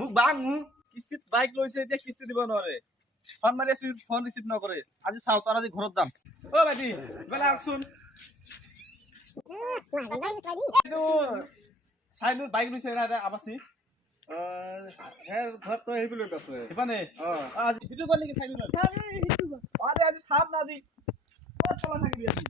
মুখ বাঙু কিস্তিত বাইক লইছে এতিয়া কিস্তি দিব নোৱাৰে ফোন মাৰি আছো ফোন ৰিচিভ নকৰে আজি চাও তাৰ আজি ঘৰত যাম ও ভাইটি বেলা আকচোন এইটো চাইনো বাইক লইছে না আবাসি ঘৰত তই আহিবলৈ আছে ইপানে আজি ভিডিও কল নেকি চাইনো আরে আজি সাপ না আজি কত চলা থাকিবি আজি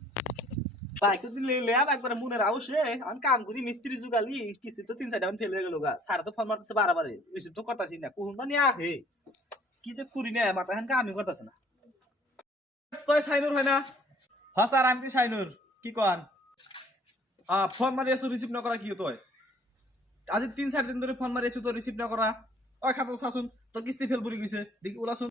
বাইক তো দিলে লেয়া একবার মনে রাউছে আমি কাম করি মিস্ত্রি জুগালি কিস্তি তো 3-4 টাকা ফেলে গেল গা সারা তো ফোন মারতেছে বারবারে রিসিভ তো করতাছি না কোন মানে আহে কি যে করি না মাথা খান কামই করতাছ না তুই সাইনুর হয় না হ্যাঁ স্যার আমি সাইনুর কি কোন ফোন মারি আছো রিসিভ না করা কি তুই আজি 3-4 দিন ধরে ফোন মারি আছো তো রিসিভ না করা ওই খাতো চাচুন তো কিস্তি ফেল বলি গইছে দেখি ওলাছুন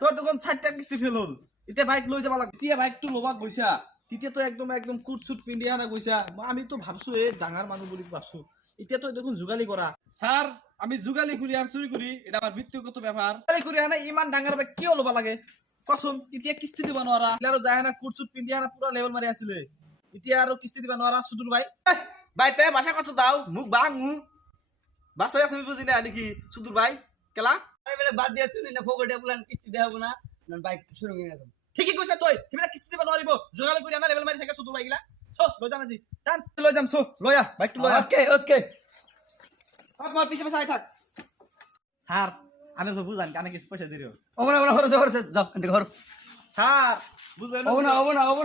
তোর তখন 60 টাকা কিস্তি ফেল হল এটা বাইক লই যাবা লাগে তিয়া বাইক তো লবাক গইছা তিতে তো একদম একদম কুটসুট পিন্ডিয়া না গইছা আমি তো ভাবছো এ ডাঙার মানুষ বলি ভাবছো এটা তো দেখুন জুগালি করা স্যার আমি জুগালি করি আর চুরি করি এটা আমার ব্যক্তিগত ব্যাপার জুগালি করি না ইমান ডাঙার বাইক কিও লবা লাগে কসম ইতিয়া কিস্তি দিবা নরা আর যায় না কুটসুট পিন্ডিয়া না পুরো লেভেল মারি আসিলে ইতিয়া আর কিস্তি দিবা নরা সুদুর ভাই বাইতে ভাষা কছ দাও মুখ বাঙু ভাষা আছে বুঝি না নাকি সুদুর ভাই কেলা বাদ দিয়া শুনি না ফোকটে প্ল্যান কিস্তি দেখাবো না বাইক শুরু কিনা ঠিকই কইছ তুই কিবা কিস্তি দিবা নোৱাৰিব জোগালি কৰি আনা লেভেল মাৰি থাকে সুদুৰ বাইগিলা ছ লৈ যাম আজি টান লৈ যাম ছ লয়া বাইকটো লয়া ওকে আমার পিছে পিছে আই থাক স্যার আমি বুঝান কানে কিছু পয়সা দিও ওমনা ওমনা হরছে যাও ঘর স্যার বুঝেন ওমনা ওমনা